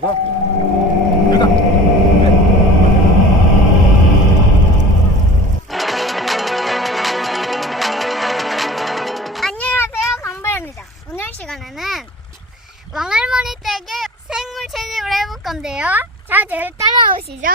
가. 네. 안녕하세요 강바입니다 오늘 시간에는 왕할머니 댁에 생물 채집을 해볼 건데요 자 저를 따라오시죠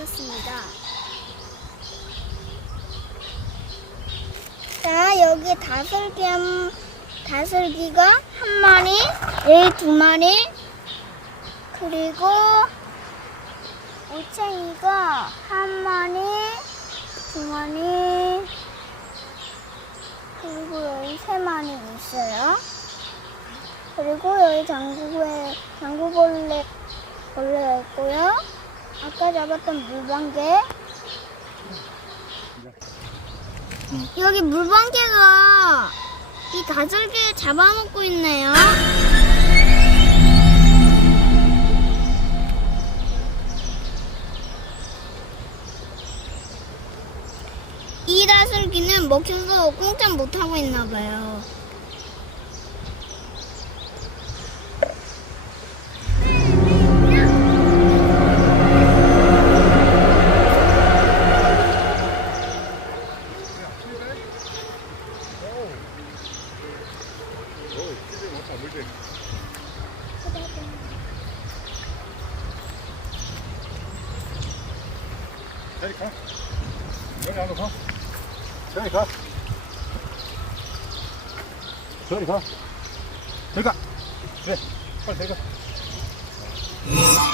있었습니다. 자, 여기 다슬기 한, 다슬기가 한 마리, 여기 두 마리, 그리고 올챙이가 한 마리, 두 마리, 그리고 여기 세 마리 있어요. 그리고 여기 장구에 장구벌레 벌레가 있고요. 아까 잡았던 물방개. 여기 물방개가 이 다슬기를 잡아먹고 있네요. 이 다슬기는 먹혀서 꼼짝 못하고 있나 봐요. 저리 가. 여기 안으로 가. 저리 가. 저리 가. 저리 가. 그래. 빨리 저리 가.